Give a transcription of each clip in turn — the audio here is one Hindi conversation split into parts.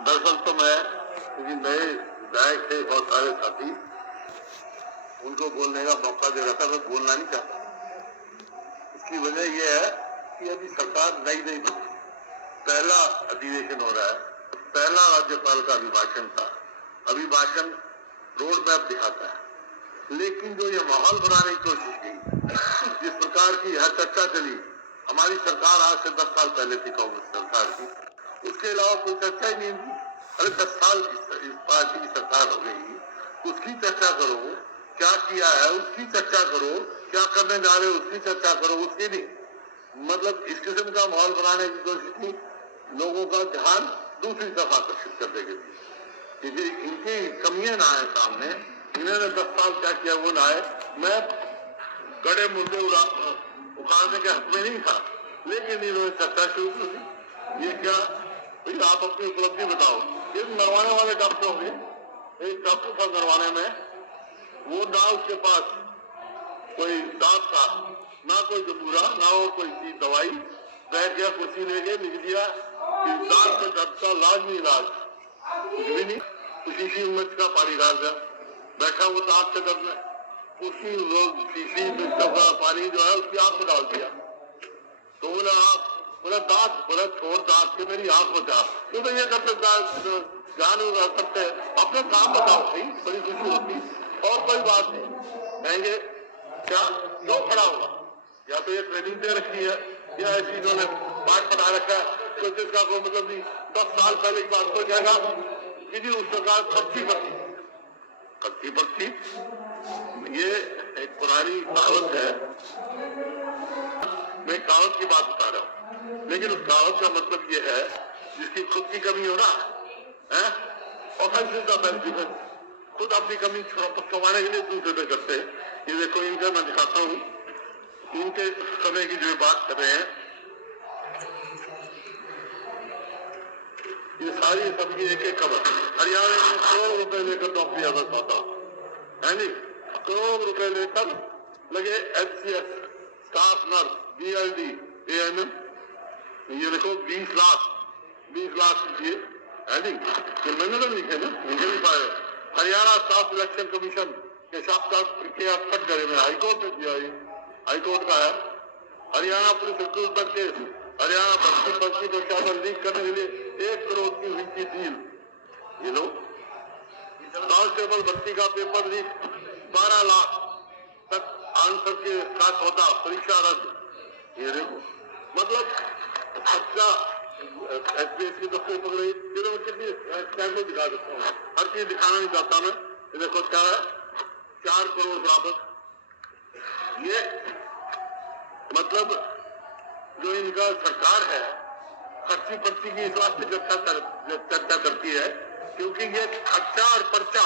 दरअसल तो मैं, क्योंकि नए विधायक थे बहुत सारे साथी, उनको बोलने का मौका दे रहा था, मैं बोलना नहीं चाहता। इसकी वजह यह है कि अभी सरकार नई नई बनी, पहला अधिवेशन हो रहा है, पहला राज्यपाल का अभिभाषण था। अभिभाषण रोड मैप दिखाता है, लेकिन जो ये माहौल बनाने की कोशिश की, जिस प्रकार की यह चर्चा चली, हमारी सरकार आज से 10 साल पहले थी कांग्रेस सरकार की, उसके अलावा कोई चर्चा ही नहीं थी। अरे 10 साल इस पार्टी की सरकार हो गई, उसकी चर्चा करो, क्या किया है उसकी चर्चा करो, क्या करने जा रहे हो उसकी चर्चा करो, उसकी नहीं। मतलब इस किस्म का माहौल बनाने की कोशिश की, लोगों का ध्यान दूसरी तरफ आकर्षित करने के लिए, क्योंकि इनकी कमियां ना आए सामने। इन्होंने 10 साल क्या किया वो ना आए। मैं बड़े मुद्दे उखाड़ने के हक में नहीं था, लेकिन इन्होंने चर्चा शुरू कर दी। ये क्या भाई, आप अपनी उपलब्धि बताओ। ये नरवाने वाले डॉक्टर होंगे, एक डॉक्टर था नरवाने में, वो ना उसके पास कोई दांत था, ना कोई जबूरा, ना और कोई चीज दवाई, बैठ गया कुर्सी लेके लिख दिया कि दांत में दर्द का लाजमी इलाज, कुछ भी नहीं, शीशी मिर्च का पानी डाल दिया, बैठा वो दांत के दर्द में, उसी लोग शीशी मिर्च का पानी जो है उसकी आंख में डाल दिया। तो बोला आप, बोला दांत, बोला छोड़ दांत के मेरी आंख बचा। तो भैया कब तक जान सकते हैं, अपने काम बताओ सही, बड़ी खुशी होती। और कोई बात नहीं, कहेंगे क्या क्यों खड़ा हुआ, या तो ये ट्रेनिंग दे रखी है, या ऐसी इन्होंने पाठ पढ़ा रखा है, तो जिसका कोई मतलब नहीं। 10 साल पहले की बात तो कहेगा कि जी उस सरकार कच्ची पक्की, कच्ची पक्की, ये एक पुरानी कहावत है। मैं कहावत की बात बता रहा हूँ, लेकिन उस कहावत का मतलब ये है जिसकी खुद की कमी हो ना है, और खुद अपनी कमी छुपाने के लिए दूसरे पे करते हैं। ये देखो इनका मैं दिखाता हूँ, इनके समय की जो बात कर रहे हैं, ये सारी सबकी एक एक खबर। हरियाणा में करोड़ रुपए लेकर नौकरी अगर पाता है नहीं, करोड़ रुपए लेकर लगे HCS, staff nurse, BLD, ANM, ये देखो 20 लाख ये है नहीं, ये मैंने तो लिखे ना, मुझे नहीं पाए। हरियाणा स्टाफ सिलेक्शन कमीशन के साक्षात प्रक्रिया कटघरे में हाईकोर्ट ने दिया, हाईकोर्ट का है। Haryana police recruitment case, Haryana भर्ती परीक्षा पर लीक करने के लिए 1 करोड़ की हुई थी डील। ये लो कांस्टेबल भर्ती का पेपर लीक, 12 लाख तक आंसर के साथ होता, परीक्षा रद्द। ये देखो मतलब अच्छा, HPSC तो कोई पकड़े, कितनी स्टैंडर्ड दिखा सकता हूँ, हर चीज दिखाना नहीं चाहता मैं। ये देखो क्या है, 4 करोड़ बराबर। ये मतलब जो इनका सरकार है, खर्ची पर्ची की इस वास्ते चर्चा करती है क्योंकि ये खर्चा और पर्चा,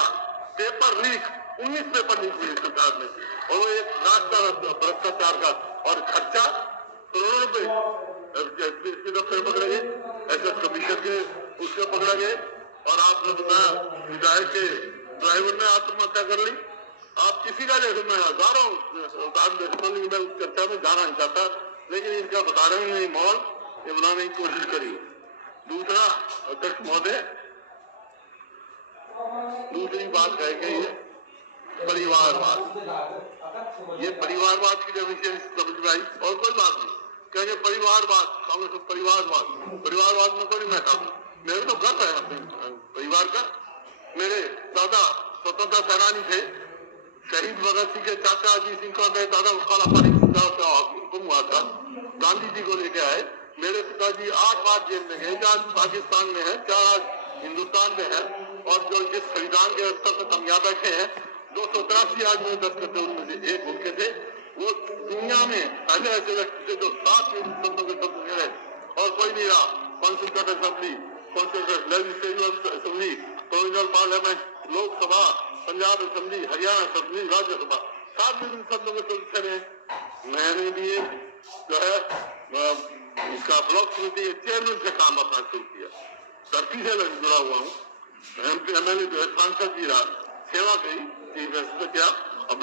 पेपर लीक, 19 पेपर लीक हुए सरकार में, और वो एक लाख का भ्रष्टाचार का, और खर्चा करोड़ों रुपए पकड़े गए, SS कमीशन के उससे पकड़ा गए। और आपने बताया विधायक के ड्राइवर ने आत्महत्या कर ली। आप किसी का जैसे मैं हजारों मैं उस चर्चा में जाना नहीं चाहता, लेकिन इनका बता रहे हैं माहौल ये बनाने की कोशिश करी। दूसरा अध्यक्ष महोदय, दूसरी बात है कि ये परिवारवाद, ये परिवारवाद की जब विषय समझ में आई, और कोई बात नहीं, कहेंगे परिवारवाद, कांग्रेस परिवारवाद में कोई मैं था, मेरे तो गर्व है अपने परिवार का। मेरे दादा स्वतंत्रता सेनानी थे, शहीद भगत सिंह के चाचा अजीत सिंह का मेरे दादा काला पानी हुक्म हुआ था, गांधी जी को लेके आए। मेरे पिताजी 8 बार जेल में गए, 4 पाकिस्तान में है, 4 आज हिंदुस्तान में है, और जो जिस संविधान के स्तर पर हम यहाँ बैठे हैं, 283 आज में दर्ज करते उनमें से एक उनके थे। वो दुनिया में पहले ऐसे व्यक्ति थे जो 7 शब्दों के शब्द मिले, और कोई नहीं रहा। Constitution assembly, legislative assembly, provisional parliament, Lok Sabha, Punjab assembly, Haryana assembly, Rajya Sabha, 7 विभिन्न शब्दों के सदस्य रहे। मैंने भी जो है इसका ब्लॉक समिति चेयरमैन से काम अपना शुरू किया, धरती से जुड़ा हुआ हूँ। MLA जो है सांसद जी रहा, सेवा की चीफ मिनिस्टर किया, अब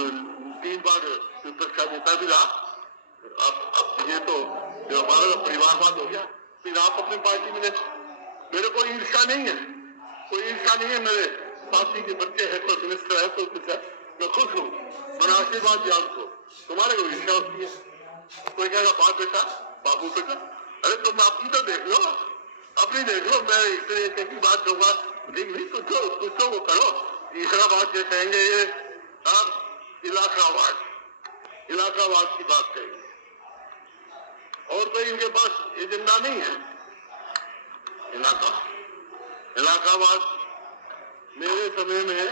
3 बार सुरक्षा नेता भी रहा। अब ये तो जो हमारा परिवारवाद हो गया। फिर आप अपनी पार्टी में, मेरे को ईर्ष्या नहीं है, कोई ईर्षा नहीं है, मेरे साथी के बच्चे हैं तो मिनिस्टर है तो कुछ है, मैं खुश हूँ, मैंने आशीर्वाद दिया उनको। तुम्हारे को ईर्षा होती है, कोई कहेगा बाप बेटा बाबू बेटा, अरे तुम अपनी तो देख लो, अपनी देख लो, मैं एक ही बात कहूंगा, नहीं कुछ तो वो करो। तीसरा बात ये कहेंगे, ये आप इलाकावाद की बात कहेंगे, और कोई इनके पास एजेंडा नहीं है। इलाकावाद मेरे समय में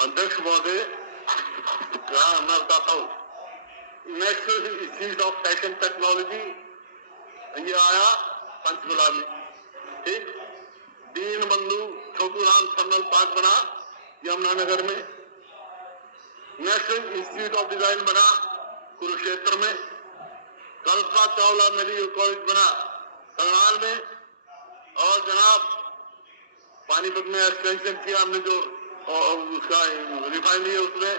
अध्यक्ष महोदय मैं बताता हूँ, national institute of fashion technology ये आया पंचकुला में, ठीक, दीन बंधु छोटू राम थर्मल पार्क बना यमुनानगर में, नेशनल इंस्टीट्यूट ऑफ डिजाइन बना कुरुक्षेत्र में, कल्पना चावला मेडिकल कॉलेज बना करनाल में, और जनाब पानीपत में एक्सटेंशन किया हमने जो उसका रिफाइनरी है, उसमें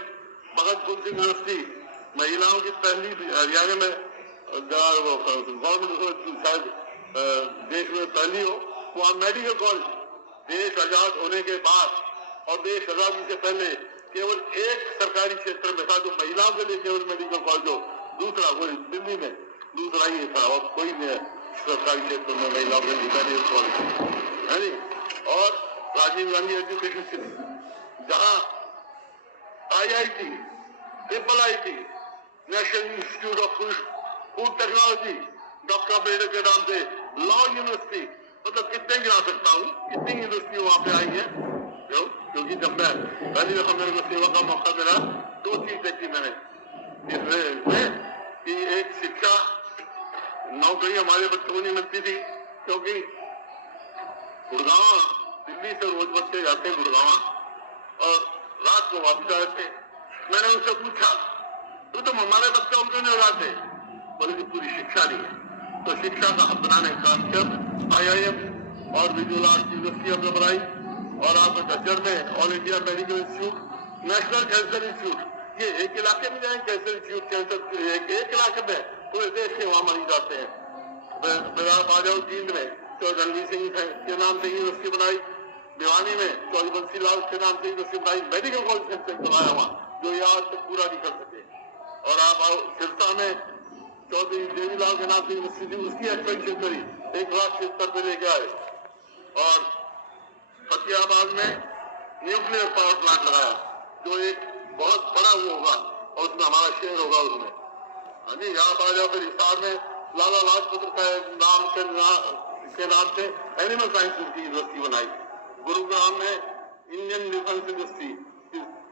भगत सिंह यूनिवर्सिटी महिलाओं की पहली हरियाणा में गवर्नमेंट शायद देश में पहली हो, वहाँ मेडिकल कॉलेज देश आजाद होने के बाद और देश आजादी से पहले केवल एक सरकारी क्षेत्र में था जो महिलाओं के लिए केवल मेडिकल कॉलेज हो, दूसरा कोई दिल्ली में दूसरा ही था, और कोई नहीं सरकारी क्षेत्र में महिलाओं के लिए मेडिकल कॉलेज है नहीं। और राजीव गांधी एजुकेशन सिटी, जहाँ IIT, IIT, national institute of food technology, doctor Ambedkar के नाम से लॉ यूनिवर्सिटी, मतलब कितने गिरा सकता हूँ, कितनी यूनिवर्सिटी वहां पे आई है, क्योंकि जब मैं पहली दफा मेरे को सेवा का मौका मिला, दो चीज देखी मैंने इसमें कि एक शिक्षा नौकरी हमारे बच्चों को नहीं मिलती थी, क्योंकि गुड़गांव दिल्ली से रोज बच्चे जाते हैं गुड़गांव और रात को वापस आए थे। मैंने उनसे पूछा तो तुम हमारे बच्चों को क्यों नहीं लगाते, बोले कि पूरी शिक्षा नहीं है। तो शिक्षा का हब बनाने का काम किया IIM और विजुअल आर्ट यूनिवर्सिटी हमने बनाई, और आप झज्जर में all India medical institute, national cancer institute, ये एक इलाके में जाए कैंसर इंस्टीट्यूट, कैंसर एक इलाके में, पूरे देश के वहां मरीज जाते हैं। आप आ जाओ जींद में तो रणवीर सिंह के नाम से यूनिवर्सिटी बनाई, भिवानी में चौधरी बंसी लाल के नाम से यूनिवर्सिटी बनाई, मेडिकल कॉलेज बनाया वहां, जो ये आज तक पूरा नहीं कर सके। और आप आओ सिरसा में चौधरी देवीलाल के नाम से यूनिवर्सिटी, उसकी एक्सपेंशन करी, 1 लाख के स्तर पर लेके आए। और फतेहाबाद में न्यूक्लियर पावर प्लांट लगाया, जो एक बहुत बड़ा वो होगा और उसमें हमारा शेयर होगा उसमें। हाँ जी, यहाँ आ जाओ फिर हिसार में लाला लाजपत राय नाम के नाम से एनिमल साइंस की यूनिवर्सिटी बनाई। गुरुग्राम में इंडियन डिफेंस इंडस्ट्री,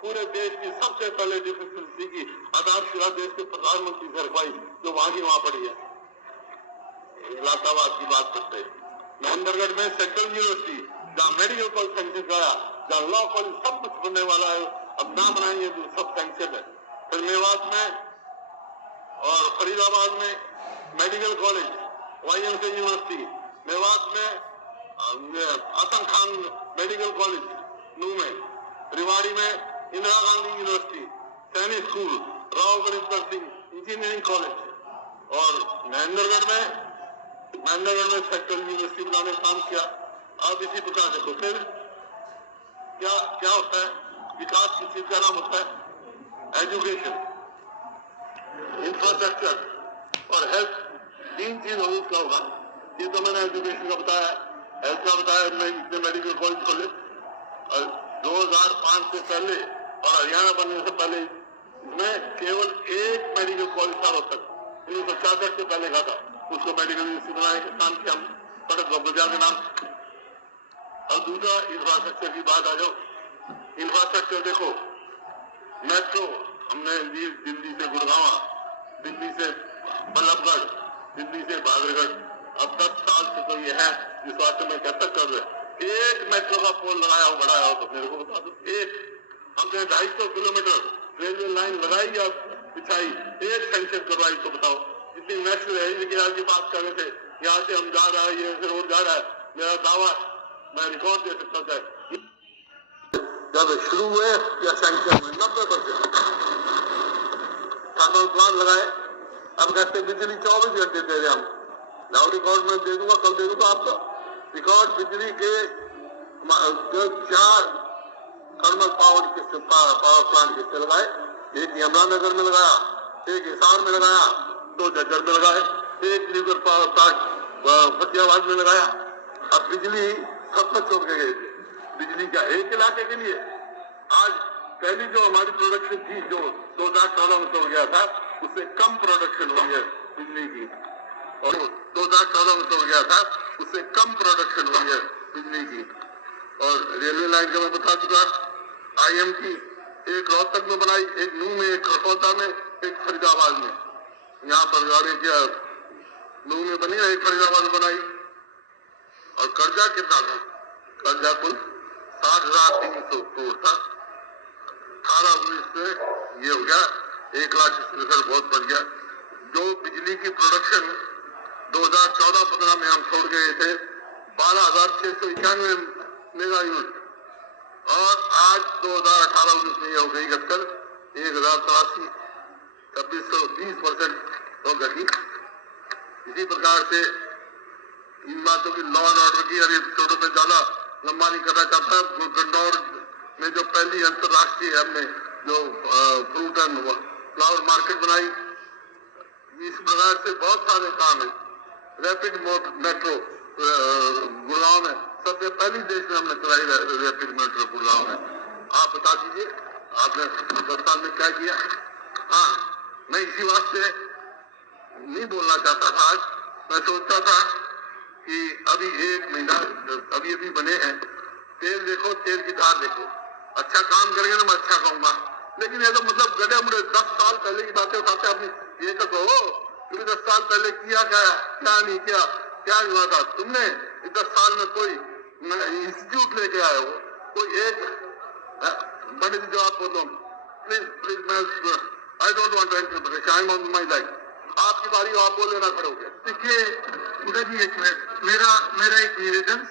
पूरे देश की सबसे पहले डिफेंस इंडस्ट्री की आधारशिला देश के प्रधानमंत्री से रखवाई, जो वहां की वहां पड़ी है। इलाकावाद की बात करते हैं। महेंद्रगढ़ में सेंट्रल यूनिवर्सिटी, जहाँ मेडिकल कॉलेज सैंक्शन कराया, जहाँ लॉ कॉलेज सब कुछ बनने वाला है, अब ना बनाएंगे तो सब सैंक्शन है। फिर मेवात में और फरीदाबाद में medical college, YMCA university, Mewat में आसम खान मेडिकल कॉलेज नू में, रेवाड़ी में इंदिरा गांधी यूनिवर्सिटी, सैनिक school, Rao Varinder Singh engineering college, और महेंद्रगढ़ में सेंट्रल यूनिवर्सिटी बनाने का काम किया। आप इसी प्रकार देखो फिर क्या होता है, विकास की चीज का नाम होता है एजुकेशन, इंफ्रास्ट्रक्चर और हेल्थ, 3 चीज उसका होगा। ये तो मैंने एजुकेशन का बताया, हेल्थ का बताया, मैं इतने मेडिकल कॉलेज खोले, और 2005 से पहले और हरियाणा बनने से पहले में केवल एक मेडिकल कॉलेज था तक, 1966 से पहले का था, उसको मेडिकल यूनिवर्सिटी बनाने का काम किया हमने, पटक बबुजा के नाम। और दूसरा इंफ्रास्ट्रक्चर की बात आ जाओ, इंफ्रास्ट्रक्चर देखो, मेट्रो हमने दिल्ली से गुड़गांव, दिल्ली से बल्लभगढ़, दिल्ली से बागरगढ़, अब 10 साल से तो ये है जिस बात में कहता कर रहे, एक मेट्रो का पोल लगाया हो बढ़ाया हो तो मेरे को बता दो। एक हमने 250 किलोमीटर रेलवे लाइन लगाई या बिछाई, एक सेंक्शन करवाई तो बताओ। जितनी नेशनल हाईवे की बात कर रहे थे, यहाँ से हम जा रहा है, ये रोड जा रहा है, मेरा दावा मैं रिकॉर्ड दे सकता था, जब शुरू हुए या सैंक्शन में 90% थर्मल प्लांट लगाए। अब कहते बिजली 24 घंटे दे रहे हम, लाउड रिकॉर्ड में दे दूंगा, कल दे दूंगा आपको रिकॉर्ड बिजली के जो 4 थर्मल पावर प्लांट किससे लगाए, एक यमुनानगर में लगाया, एक हिसार में लगाया, 2 झज्जर में लगाए, एक लीवर पावर प्लांट फतेहाबाद में लगाया। अब बिजली सब में छोड़ के गए थे, बिजली क्या एक इलाके के लिए। आज पहली जो हमारी प्रोडक्शन थी जो 2014 में तोड़ गया था, उससे कम प्रोडक्शन हुई है बिजली की, और 2014 में तोड़ गया था, उससे कम प्रोडक्शन हुई है बिजली की। और रेलवे लाइन का मैं बता चुका, IMT एक रोहतक में बनाई, एक नूह में, एक खरखौदा में, एक फरीदाबाद में। यहाँ पर गाड़ी क्या नूह में बनी है, एक फरीदाबाद में बनाई। और कर्जा कितना था, कर्जा कुल 60,300 करोड़ था। 18-19 में ये हो गया 1,00,000 बहुत बढ़ गया। जो बिजली की प्रोडक्शन 2014-15 में हम छोड़ गए थे 12,691 मेगा यूनिट, और आज 2018-19 में ये हो गई घटकर 1,083, 2620% हो गई। इसी प्रकार से इन बातों की लॉ एंड ऑर्डर की, अरे छोटे में ज्यादा लंबा नहीं करना चाहता। गन्नौर में जो पहली अंतर्राष्ट्रीय हमने जो फ्रूट एंड फ्लावर मार्केट बनाई, इस प्रकार से बहुत सारे काम है। रैपिड मेट्रो गुड़गांव में सबसे पहली देश में हमने चलाई रैपिड मेट्रो गुड़गांव में। आप बता दीजिए आपने 10 साल में क्या किया। हाँ, मैं इसी वास्ते नहीं बोलना चाहता था। आज मैं सोचता था कि अभी 1 महीना अभी बने हैं, तेल देखो, तेल की धार देखो, अच्छा काम करेंगे ना मैं अच्छा कहूंगा। लेकिन ये तो मतलब गधे मुझे 10 साल पहले की बातें उठाते, अपनी ये तो कहो तुमने 10 साल पहले किया क्या नहीं किया, क्या हुआ था तुमने 10 साल में। कोई इंस्टीट्यूट लेके आए हो, कोई एक पंडित जो आप बोलो, प्लीज मैं I don't want to interpret, I am on my life. आपकी बारी, आप बोल लेना खड़े हो गए। देखिए उधर जी, एक मिनट, मेरा एक निवेदन